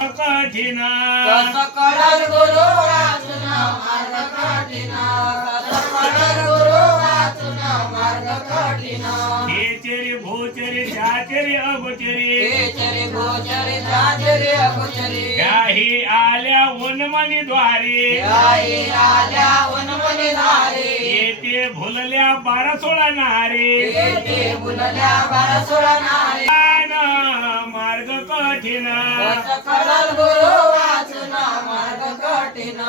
कठीण कस कळल गुरु वाचून मार्ग कठीण कस कळल गुरु वाचून मार्ग कठीण हेचरी भोचरी शाचरी अगोचरी हेचरी भोचरी जाचरी अगोचरी याही आल्या वनमनी द्वारे आई आल्या वनमनी धारे येते भुलल्या 12-16 नारे येते बुलल्या 12-16 नारे मार्ग कठीण कस कळल गुरु वाचून मार्ग कठीण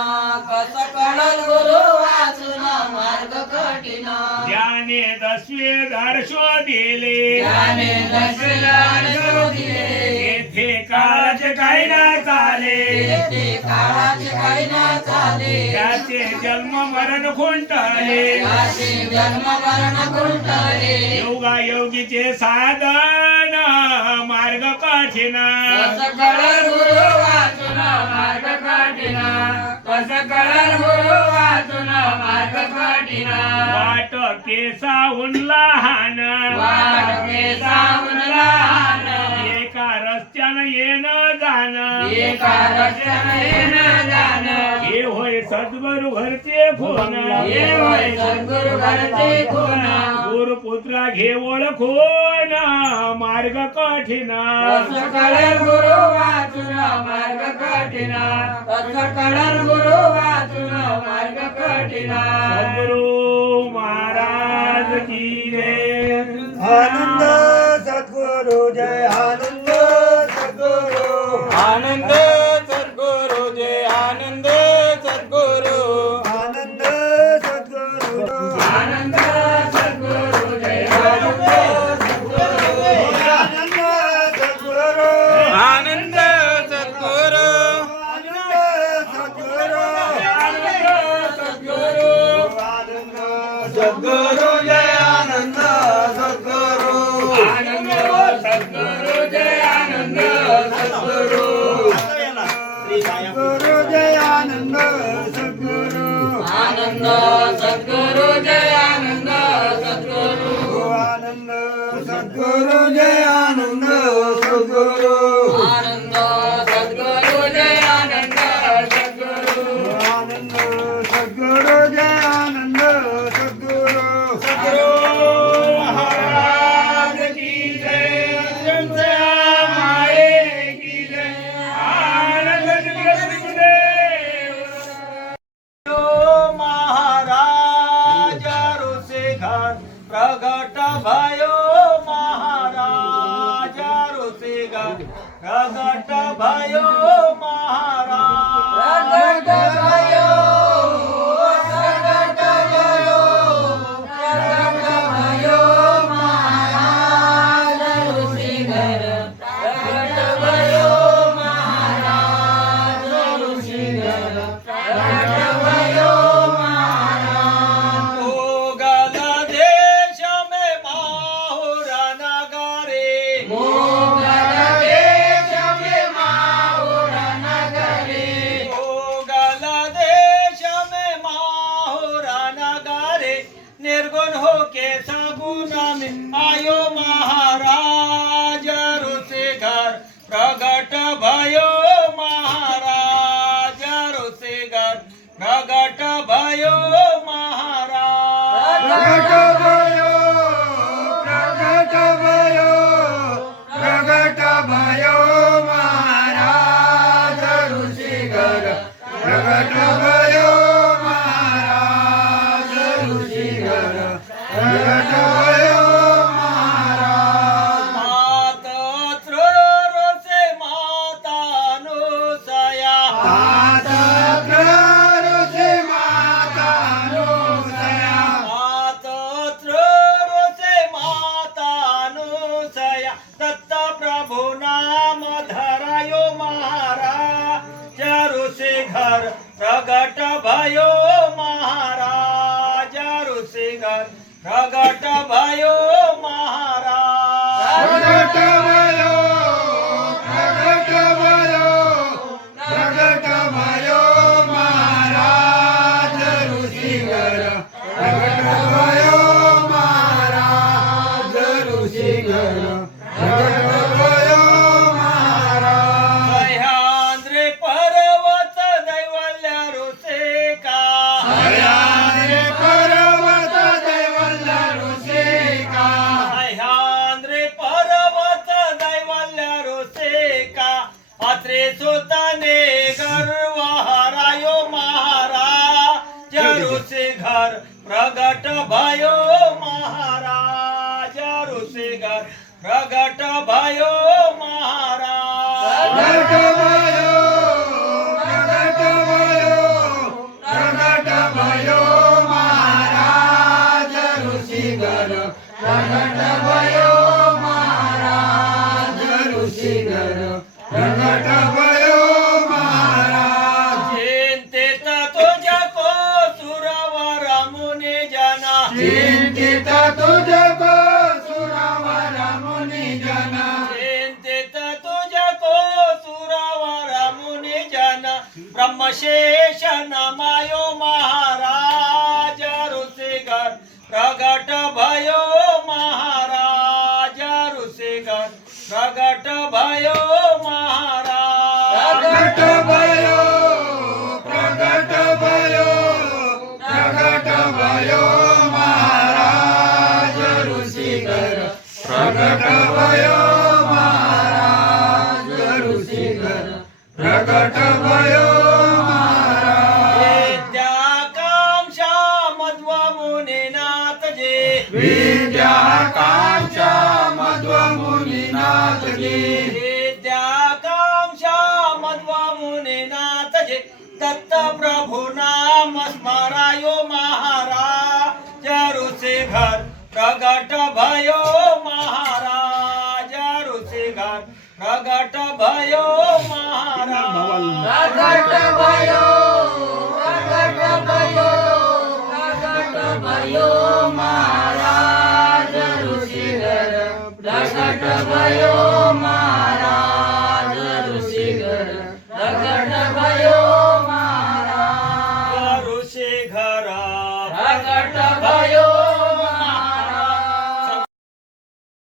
कस कळल गुरु वाचून मार्ग कठीण ज्याने 10वे दार शोधिले ज्याने दशविधान शोधिले येथे काळाचे काही ना चाले येथे काळाचे काही न चाले त्याचे जन्म मरण खुंटले त्याचे जन्म मरण खुंटले योगायोगीचे साधन मार्ग कठीण कस कळल गुरु वाचून मार्ग कठीण कस कळल गुरु वाचून मार्ग कठीण वाट केसाहून लहान वाट केसाहून लहान एका रस्त्यानं येणं जाणं एका रस्त्याने येणं जाणं हे होय सद्गुरु घरचे खून हे होय सद्गुरु घरचे खून गुरुपुत्रा घे ओळखून मार्ग कठीण कस कळल गुरु वाचून मार्ग कठीण कस कळल गुरु वाचून मार्ग कठीण सद्गुरु महाराज की जय आनंद सद्गुरु जय आनंद सद्गुरु आनंद सद्गुरु जय आनंद सद्गुरु आनंद सद्गुरु आनंद सद्गुरु जय आनंद सद्गुरु आनंद सद्गुरु आनंद सद्गुरु आनंद सद्गुरु आनंद सद्गुरु आनंद सद्गुरु जय आनंद सद्गुरु आनंद सद्गुरु जय आनंद सद्गुरु सद्गुरु जय आनंद सद्गुरु आनंद सद्गुरु जय आनंद सद्गुरु आनंद सद्गुरु जय आनंद सद्गुरु आनंद सद्गुरु जय आनंद सद्गुरु आनंद सद्गुरु जय आनंद सद्गुरु सद्गुरु महाराज की जय जय माये की जय आनंद गुरुदेव महाराज रुसे घर प्रगट भयो महाराज रुसे घर प्रगट भयो महाराज प्रगट भयो प्रगट भयो प्रगट भयो महाराज ऋषी घर प्रगट भयो महाराज ऋषी घर प्रगट भयो महाराज मोगल देश में माहुरा नगरे मोगल देश में माहुर नगरे मोगल देश में माहुरा नगरे निर्गुण हो के सगुण में आयो महाराज रुसे घर प्रगट भयो महाराज रुसे घर प्रगट भयो महाराज प्रगट भयो प्रगट भयो प्रगट भयो महाराज ऋषि घर प्रगट भयो महाराज ऋषि घर प्रगट भयो महाराज माता त्रोसे माता अनुसया माता त्रोसे माता अनुसया माता त्रोसे माता अनुसया दत्त प्रभु नाम धरायो महाराज ऋषि घर प्रगट भयो महाराज ऋषि घर प्रगट भयो महाराज प्रगट भयो प्रगट भयो प्रगट भयो महाराज ऋषि घर प्रगट भयो महाराज ऋषि घर प्रगट भयो महाराज सोताने गर्व हरायो महाराज ऋषि घर प्रगट भयो महाराज ऋषि घर प्रगट भयो महाराज प्रगट भयो महाराज ऋषीगण प्रगट भयो महाराज ऋषीगण प्रगट भयो महाराज चिंतित तुझको सुरवर मुनि जना चिंतित तुझको सुरवर मुनि जना चिंतित तुझको सुरवर मुनि जना ब्रह्मशेष नमायो महाराज ऋषिगर प्रगट भयो महाराज ऋषिगर प्रगट भयो महाराज प्रगट भयो प्रगट भयो प्रगट भयो महाराज ऋषीगर प्रगट भयो महाराज ऋषीगर प्रगट भयो विद्याकांक्षा मध्व मुनिनाथ जी विद्याकांक्षा मध्व मुनिनाथ जी विद्याकांक्षा मध्व मुनिनाथ जी दत्त प्रभु नाम स्मरायो महाराज ऋषि घर प्रगट भयो महाराज ऋषि घर प्रगट भयो महाराज प्रगट भयो प्रगट भयो प्रगट भयो महाराज ऋषिगर प्रगट भयो महाराज ऋषिगर प्रगट भयो महाराज ऋषि घर प्रगट भयो